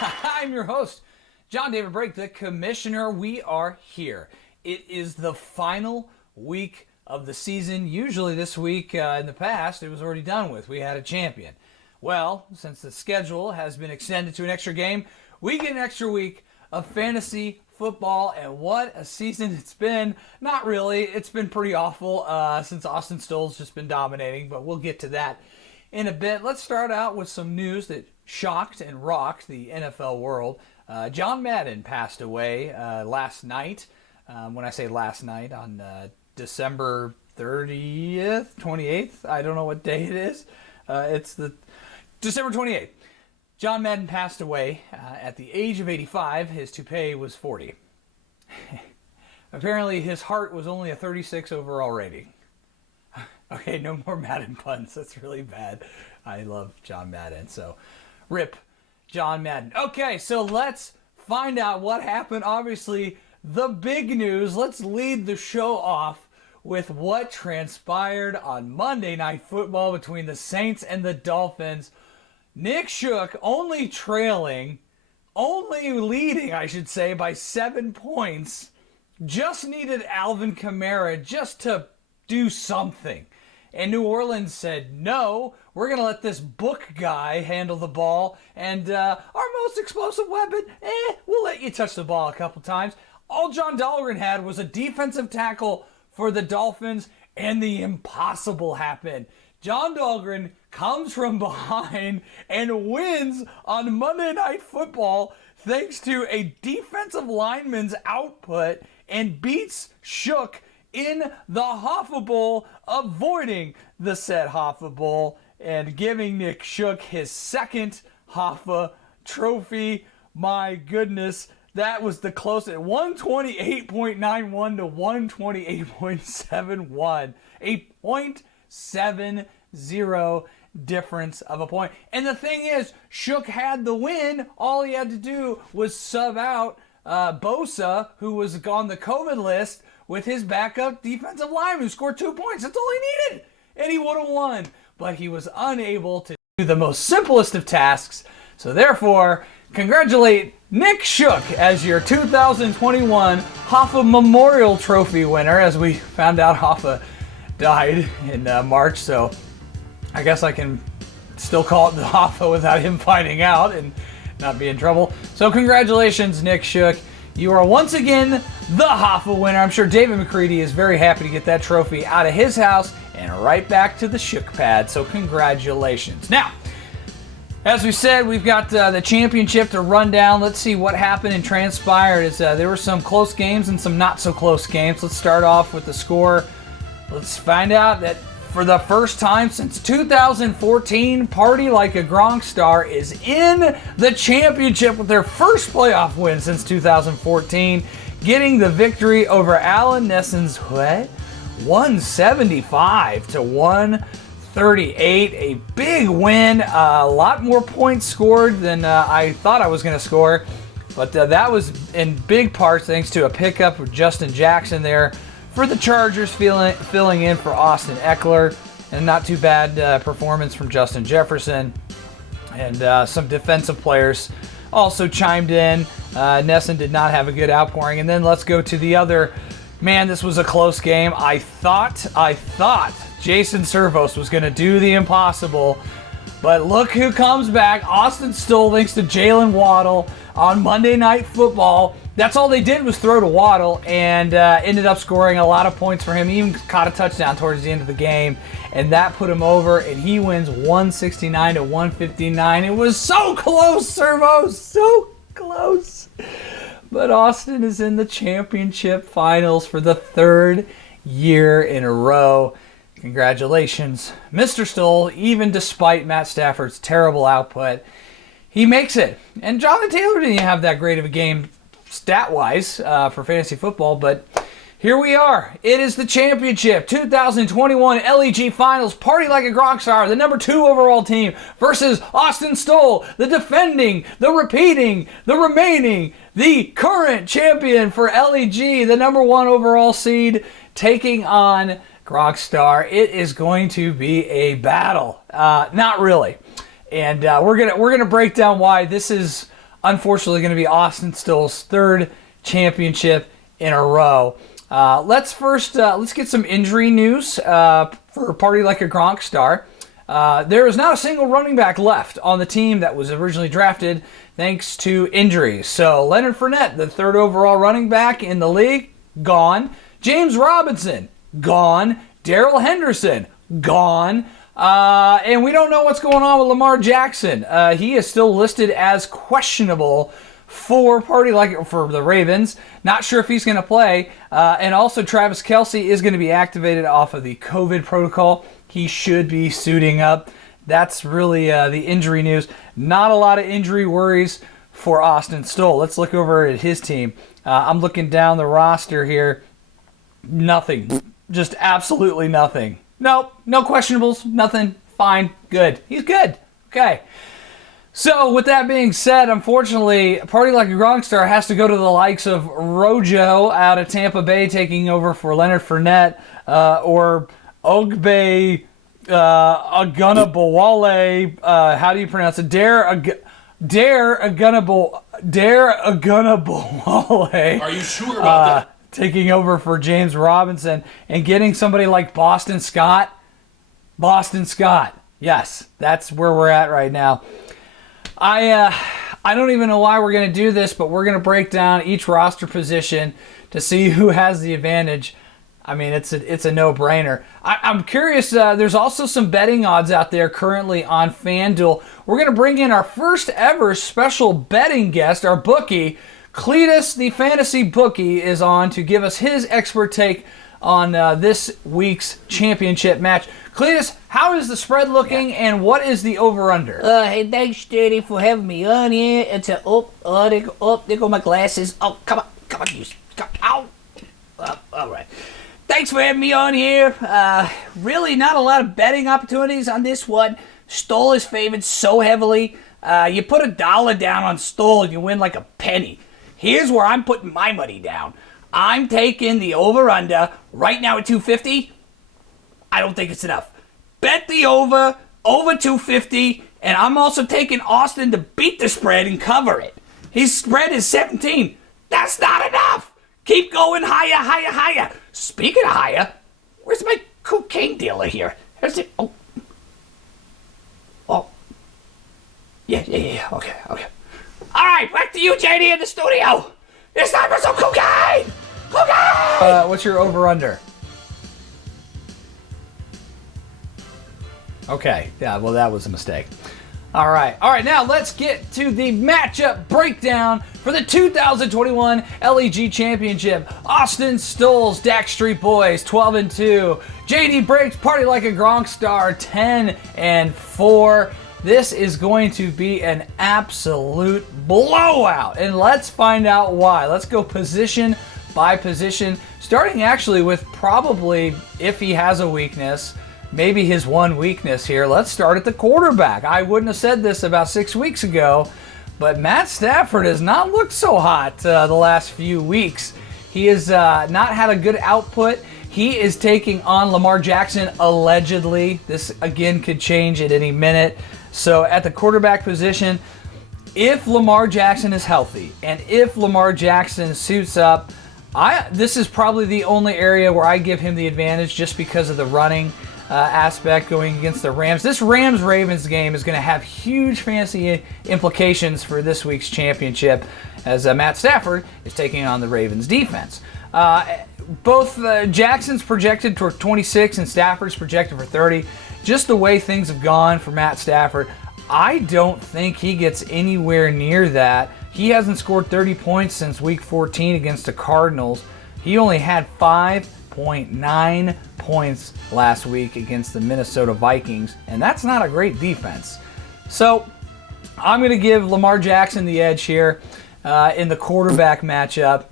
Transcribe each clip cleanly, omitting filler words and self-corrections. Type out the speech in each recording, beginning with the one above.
I'm your host, John David Brake, the Commissioner. We are here. It is the final week of the season. Usually this week in the past, it was already done with. We had a champion. Well, since the schedule has been extended to an extra game, we get an extra week of fantasy football, and what a season it's been. Not really. It's been pretty awful since Austin Stoll's just been dominating, but we'll get to that in a bit. Let's start out with some news that shocked and rocked the NFL world. John Madden passed away last night. When I say last night, on December 30th, 28th, I don't know what day it is. It's the December 28th. John Madden passed away at the age of 85. His toupee was 40. Apparently, his heart was only a 36 overall rating. Okay, no more Madden puns. That's really bad. I love John Madden, so rip John Madden. Okay, so let's find out what happened. Obviously, the big news. Let's lead the show off with what transpired on Monday Night Football between the Saints and the Dolphins. Nick Shook only leading, I should say, by 7 points. Just needed Alvin Kamara just to do something. And New Orleans said, no, we're going to let this book guy handle the ball. And our most explosive weapon, we'll let you touch the ball a couple times. All John Dahlgren had was a defensive tackle for the Dolphins, and the impossible happened. John Dahlgren comes from behind and wins on Monday Night Football thanks to a defensive lineman's output and beats Shook in the Hoffa Bowl, avoiding the said Hoffa Bowl and giving Nick Shook his second Hoffa trophy. My goodness, that was the closest. 128.91 to 128.71. A 0.70 difference of a point. And the thing is, Shook had the win. All he had to do was sub out Bosa, who was on the COVID list, with his backup defensive lineman who scored 2 points. That's all he needed. And he would have won. But he was unable to do the most simplest of tasks. So therefore, congratulate Nick Shook as your 2021 Hoffa Memorial Trophy winner, as we found out Hoffa died in March. So I guess I can still call it the Hoffa without him finding out and not be in trouble. So congratulations, Nick Shook. You are once again the Hoffa winner. I'm sure David McCready is very happy to get that trophy out of his house and right back to the Shook pad. So congratulations. Now, as we said, we've got the championship to run down. Let's see what happened and transpired. There were some close games and some not so close games. Let's start off with the score. Let's find out that for the first time since 2014, Party Like a Gronk Star is in the championship with their first playoff win since 2014, getting the victory over Allen Nesson's 175 to 138. A big win, a lot more points scored than I thought I was going to score, but that was in big part thanks to a pickup of Justin Jackson there for the Chargers, filling in for Austin Eckler, and not too bad performance from Justin Jefferson, and some defensive players also chimed in. Nesson did not have a good outpouring. And then let's go to the other. Man, this was a close game. I thought Jason Servos was going to do the impossible, but look who comes back. Austin Stoll, thanks to Jalen Waddle on Monday Night Football. That's all they did was throw to Waddle, and ended up scoring a lot of points for him. He even caught a touchdown towards the end of the game, and that put him over, and he wins 169 to 159. It was so close, Servos, so close. But Austin is in the championship finals for the third year in a row. Congratulations, Mr. Stoll. Even despite Matt Stafford's terrible output, he makes it. And Jonathan Taylor didn't have that great of a game stat-wise for fantasy football, but here we are. It is the championship 2021 LEG Finals. Party Like a Gronk Star, the number 2 overall team, versus Austin Stoll, the defending, the repeating, the remaining, the current champion for LEG, the number 1 overall seed, taking on Gronk Star. It is going to be a battle. Not really. And we're gonna break down why this is unfortunately going to be Austin Stoll's third championship in a row. Let's get some injury news for a party like a Gronk star. There is not a single running back left on the team that was originally drafted thanks to injuries. So Leonard Fournette, the third overall running back in the league, gone. James Robinson, gone. Darrell Henderson, gone. And we don't know what's going on with Lamar Jackson. He is still listed as questionable for the Ravens. Not sure if he's going to play. And also Travis Kelsey is going to be activated off of the COVID protocol. He should be suiting up. That's really the injury news. Not a lot of injury worries for Austin Stoll. Let's look over at his team. I'm looking down the roster here. Nothing. Just absolutely nothing. Nope. No questionables. Nothing. Fine. Good. He's good. Okay. So, with that being said, unfortunately, a party like a Gronk star has to go to the likes of Rojo out of Tampa Bay taking over for Leonard Fournette, or Ogbe Agunabowale, how do you pronounce it? Dare Agunabowale. Are you sure about that? Taking over for James Robinson and getting somebody like Boston Scott. Boston Scott. Yes, that's where we're at right now. I don't even know why we're going to do this, but we're going to break down each roster position to see who has the advantage. I mean, it's a no-brainer. I'm curious, there's also some betting odds out there currently on FanDuel. We're going to bring in our first ever special betting guest, our bookie. Cletus, the fantasy bookie, is on to give us his expert take on this week's championship match. Cletus, how is the spread looking, and what is the over-under? Hey, thanks, Steady, for having me on here. It's there go my glasses. Oh, come on, ow. All right. Thanks for having me on here. Really not a lot of betting opportunities on this one. Stoll is favored so heavily. You put $1 down on Stoll and you win like a penny. Here's where I'm putting my money down. I'm taking the over-under right now at 250. I don't think it's enough. Bet the over 250, and I'm also taking Austin to beat the spread and cover it. His spread is 17. That's not enough. Keep going higher. Speaking of higher, where's my cocaine dealer here? Here's it. Oh. Yeah. Okay. All right, back to you, JD, in the studio. It's time for some cocaine. What's your over-under? Okay, yeah, well, that was a mistake. All right, now let's get to the matchup breakdown for the 2021 LEG Championship. Austin Stoll's Dak Street Boys, 12-2. JD Breaks, Party Like a Gronk Star, 10-4. This is going to be an absolute blowout, and let's find out why. Let's go position by position, starting actually with probably, if he has a weakness, maybe his one weakness here. Let's start at the quarterback. I wouldn't have said this about 6 weeks ago, but Matt Stafford has not looked so hot the last few weeks. He has not had a good output. He is taking on Lamar Jackson, allegedly. This, again, could change at any minute. So at the quarterback position, if Lamar Jackson is healthy and if Lamar Jackson suits up, this is probably the only area where I give him the advantage just because of the running aspect going against the Rams. This Rams-Ravens game is going to have huge fantasy implications for this week's championship as Matt Stafford is taking on the Ravens defense. Both Jackson's projected for 26 and Stafford's projected for 30. Just the way things have gone for Matt Stafford, I don't think he gets anywhere near that. He hasn't scored 30 points since Week 14 against the Cardinals. He only had 5.9 points last week against the Minnesota Vikings, and that's not a great defense. So I'm going to give Lamar Jackson the edge here in the quarterback matchup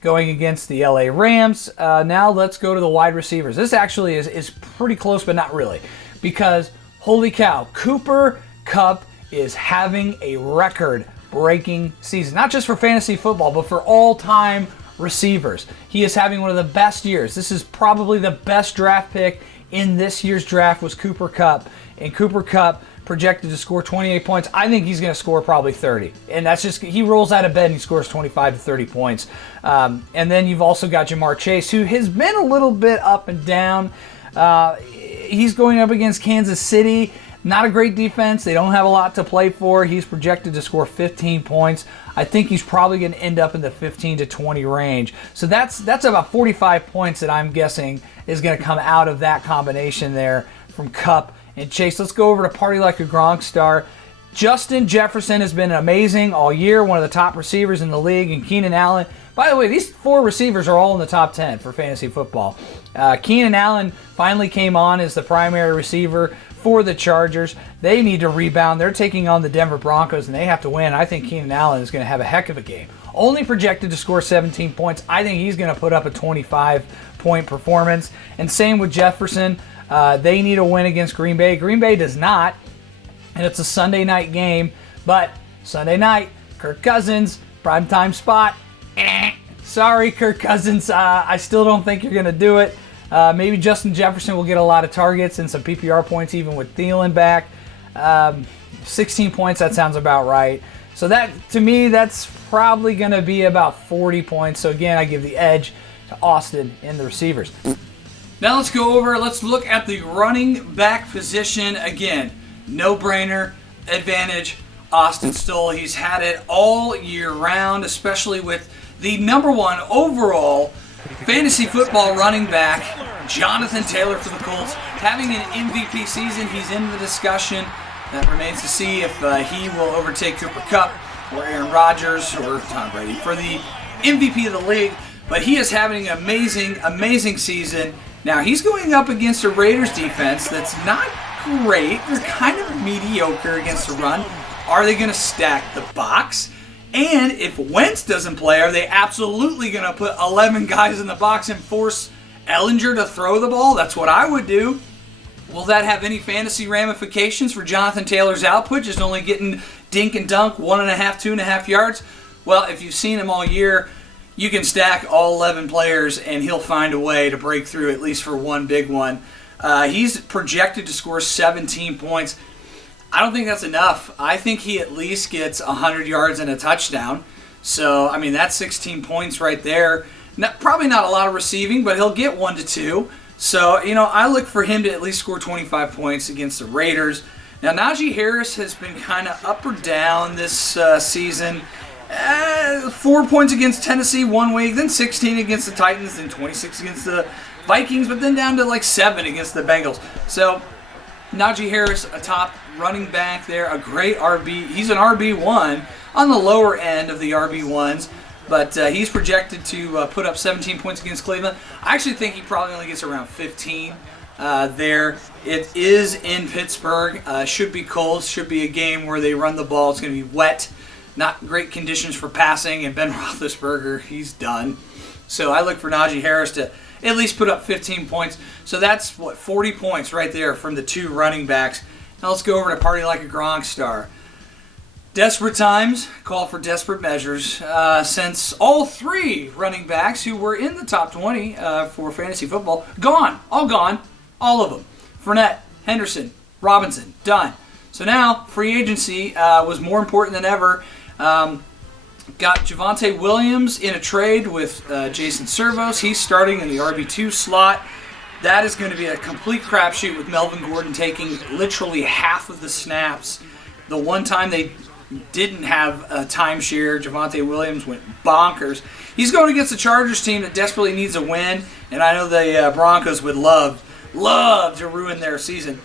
going against the LA Rams. Now let's go to the wide receivers. This actually is pretty close, but not really, because holy cow, Cooper Kupp is having a record-breaking season, not just for fantasy football, but for all-time receivers. He is having one of the best years. This is probably the best draft pick in this year's draft was Cooper Kupp, and Cooper Kupp projected to score 28 points. I think he's going to score probably 30. And that's just, he rolls out of bed and he scores 25 to 30 points. And then you've also got Jamar Chase, who has been a little bit up and down. He's going up against Kansas City. Not a great defense. They don't have a lot to play for. He's projected to score 15 points. I think he's probably going to end up in the 15 to 20 range. So that's about 45 points that I'm guessing is going to come out of that combination there from Kupp and Chase. Let's go over to Party Like a Gronk star. Justin Jefferson has been amazing all year, one of the top receivers in the league, and Keenan Allen. By the way, these 4 receivers are all in the top 10 for fantasy football. Keenan Allen finally came on as the primary receiver for the Chargers. They need to rebound. They're taking on the Denver Broncos, and they have to win. I think Keenan Allen is going to have a heck of a game. Only projected to score 17 points. I think he's going to put up a 25-point performance. And same with Jefferson. They need a win against Green Bay. Green Bay does not, and it's a Sunday night game. But Sunday night, Kirk Cousins, primetime spot. Sorry, Kirk Cousins. I still don't think you're going to do it. Maybe Justin Jefferson will get a lot of targets and some PPR points even with Thielen back. 16 points, that sounds about right. So that, to me, that's probably going to be about 40 points. So again, I give the edge to Austin in the receivers. Now let's look at the running back position. Again, no-brainer advantage. Austin Stoll, he's had it all year round, especially with the #1 overall fantasy football running back, Jonathan Taylor for the Colts, having an MVP season. He's in the discussion. That remains to see if he will overtake Cooper Kupp or Aaron Rodgers or Tom Brady for the MVP of the league. But he is having an amazing season. Now, he's going up against a Raiders defense that's not great. They're kind of mediocre against the run. Are they going to stack the box? And if Wentz doesn't play, are they absolutely going to put 11 guys in the box and force Ellinger to throw the ball? That's what I would do. Will that have any fantasy ramifications for Jonathan Taylor's output, just only getting dink and dunk, 1.5, 2.5 yards? Well, if you've seen him all year, you can stack all 11 players and he'll find a way to break through at least for one big one. He's projected to score 17 points. I don't think that's enough. I think he at least gets 100 yards and a touchdown. So, I mean, that's 16 points right there. Probably not a lot of receiving, but he'll get 1 to 2. So, I look for him to at least score 25 points against the Raiders. Now, Naji Harris has been kind of up or down this season. 4 points against Tennessee one week, then 16 against the Titans, then 26 against the Vikings, but then down to like 7 against the Bengals. So, Naji Harris, a top running back there, a great RB. He's an RB1 on the lower end of the RB1s, but he's projected to put up 17 points against Cleveland. I actually think he probably only gets around 15 there. It is in Pittsburgh. Should be cold. Should be a game where they run the ball. It's going to be wet. Not great conditions for passing, and Ben Roethlisberger, he's done. So I look for Naji Harris to at least put up 15 points. So that's, 40 points right there from the 2 running backs. Now let's go over to Party Like a Gronk star. Desperate times call for desperate measures. Since all 3 running backs who were in the top 20 for fantasy football, gone, all of them. Fournette, Henderson, Robinson, done. So now free agency was more important than ever. Got Javonte Williams in a trade with Jason Servos. He's starting in the RB2 slot. That is going to be a complete crapshoot with Melvin Gordon taking literally half of the snaps. The one time they didn't have a timeshare, Javonte Williams went bonkers. He's going against the Chargers team that desperately needs a win, and I know the Broncos would love to ruin their season.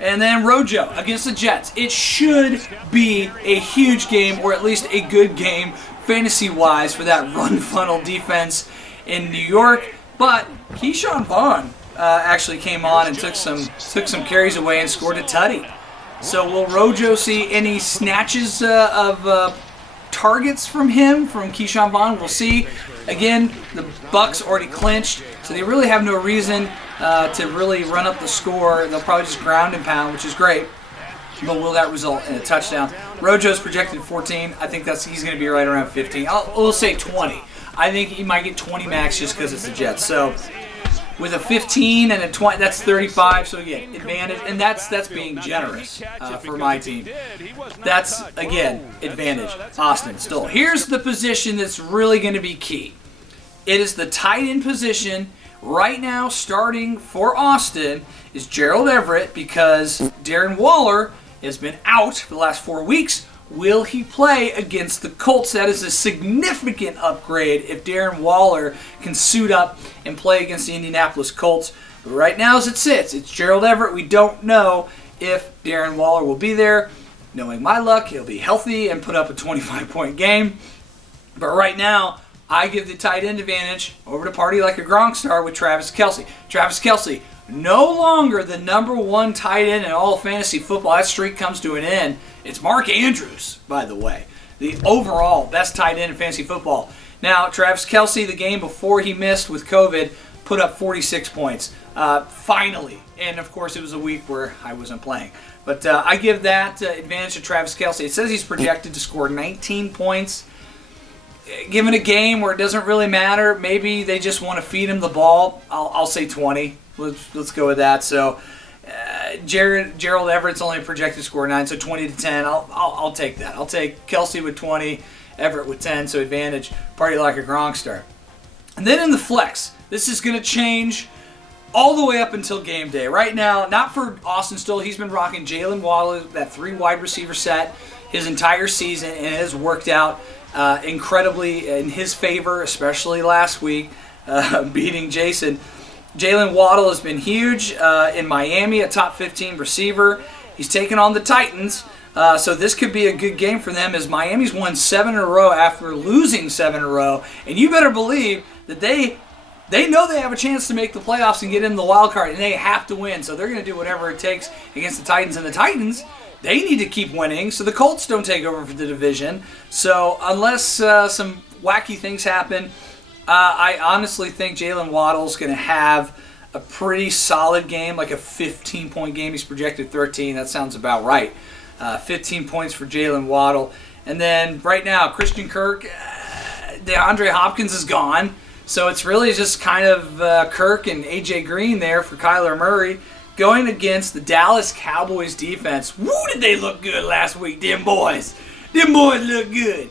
And then Rojo against the Jets. It should be a huge game, or at least a good game fantasy-wise for that run funnel defense in New York. But Keyshawn Vaughn actually came on and took some carries away and scored a tutty. So will Rojo see any snatches of targets from Keyshawn Vaughn? We'll see. Again, the Bucs already clinched, so they really have no reason to really run up the score. They'll probably just ground and pound, which is great. But will that result in a touchdown? Rojo's projected 14. I think he's going to be right around 15. We'll say 20. I think he might get 20 max just because it's the Jets. So with a 15 and a 20, that's 35. So again, advantage, and that's being generous for my team. That's again advantage. Austin still. Here's the position that's really going to be key. It is the tight end position right now. Starting for Austin is Gerald Everett because Darren Waller has been out for the last 4 weeks. Will he play against the Colts? That is a significant upgrade if Darren Waller can suit up and play against the Indianapolis Colts. But right now as it sits, it's Gerald Everett. We don't know if Darren Waller will be there. Knowing my luck, he'll be healthy and put up a 25-point game. But right now, I give the tight end advantage over to party like a Gronk star with Travis Kelsey. Travis Kelsey, no longer the number one tight end in all of fantasy football. That streak comes to an end. It's Mark Andrews, by the way, the overall best tight end in fantasy football. Now, Travis Kelsey, the game before he missed with COVID, put up 46 points. Finally. And, of course, it was a week where I wasn't playing. But I give that advantage to Travis Kelsey. It says he's projected to score 19 points. Given a game where it doesn't really matter, maybe they just want to feed him the ball. I'll say 20. Let's go with that. So Gerald Everett's only projected to score 9, so 20 to 10. I'll take that. I'll take Kelsey with 20, Everett with 10, so advantage. Party like a Gronk star. And then in the flex, this is going to change all the way up until game day. Right now, not for Austin still. He's been rocking Jalen Waddle, that 3 wide receiver set, his entire season, and it has worked out incredibly in his favor, especially last week, beating Jason. Jalen Waddle has been huge in Miami, a top 15 receiver. He's taken on the Titans, so this could be a good game for them as Miami's won 7 in a row after losing 7 in a row. And you better believe that they know they have a chance to make the playoffs and get in the wild card, and they have to win. So they're going to do whatever it takes against the Titans. And the Titans, they need to keep winning so the Colts don't take over for the division. So unless some wacky things happen, I honestly think Jalen Waddle's going to have a pretty solid game, like a 15-point game. He's projected 13. That sounds about right. 15 points for Jalen Waddle. And then right now, Christian Kirk, DeAndre Hopkins is gone. So it's really just kind of Kirk and A.J. Green there for Kyler Murray going against the Dallas Cowboys defense. Woo, did they look good last week, them boys. Them boys look good.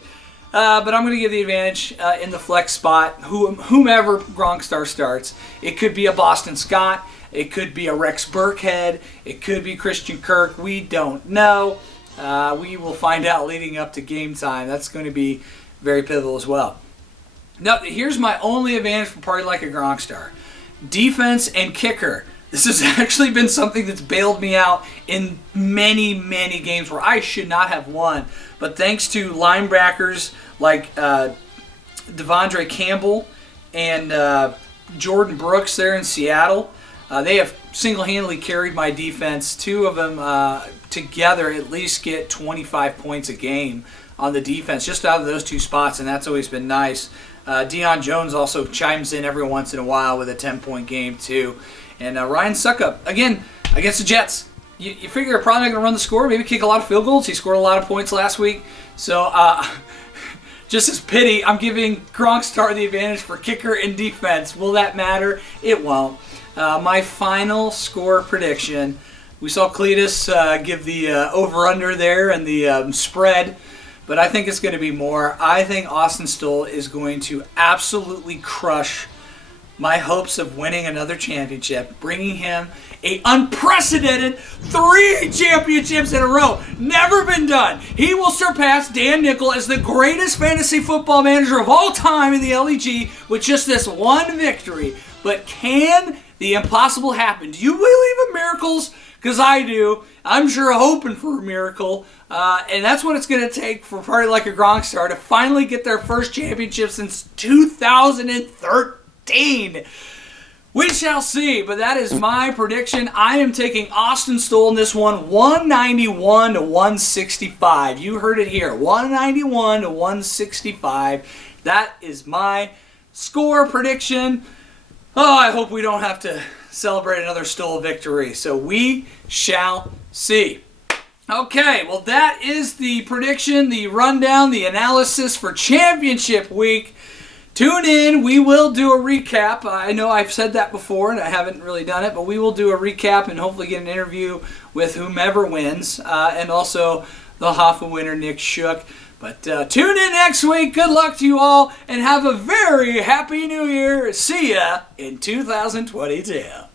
But I'm going to give the advantage in the flex spot, whomever Gronk star starts. It could be a Boston Scott. It could be a Rex Burkhead. It could be Christian Kirk. We don't know. We will find out leading up to game time. That's going to be very pivotal as well. Now, here's my only advantage for Party Like a Gronk star. Defense and kicker. This has actually been something that's bailed me out in many, many games where I should not have won. But thanks to linebackers like Devondre Campbell and Jordan Brooks there in Seattle, they have single-handedly carried my defense. 2 of them together at least get 25 points a game on the defense just out of those 2 spots, and that's always been nice. Deion Jones also chimes in every once in a while with a 10-point game too. And Ryan Suckup, again, against the Jets. You figure they're probably not going to run the score, maybe kick a lot of field goals. He scored a lot of points last week. So just as pity, I'm giving Gronk star the advantage for kicker and defense. Will that matter? It won't. My final score prediction, we saw Cletus give the over-under there and the spread, but I think it's going to be more. I think Austin Stoll is going to absolutely crush my hopes of winning another championship, bringing him an unprecedented 3 championships in a row. Never been done. He will surpass Dan Nickel as the greatest fantasy football manager of all time in the LEG with just this 1 victory. But can the impossible happen? Do you believe in miracles? Because I do. I'm sure hoping for a miracle. And that's what it's going to take for Party Like a Gronk star to finally get their first championship since 2013. We shall see, but that is my prediction. I am taking Austin Stoll in this one, 191 to 165. You heard it here, 191 to 165. That is my score prediction. Oh, I hope we don't have to celebrate another Stoll victory, so we shall see. Okay, well that is the prediction, the rundown, the analysis for championship week. Tune in. We will do a recap. I know I've said that before, and I haven't really done it, but we will do a recap and hopefully get an interview with whomever wins, and also the Hoffa winner, Nick Shook. But tune in next week. Good luck to you all, and have a very happy New Year. See ya in 2022.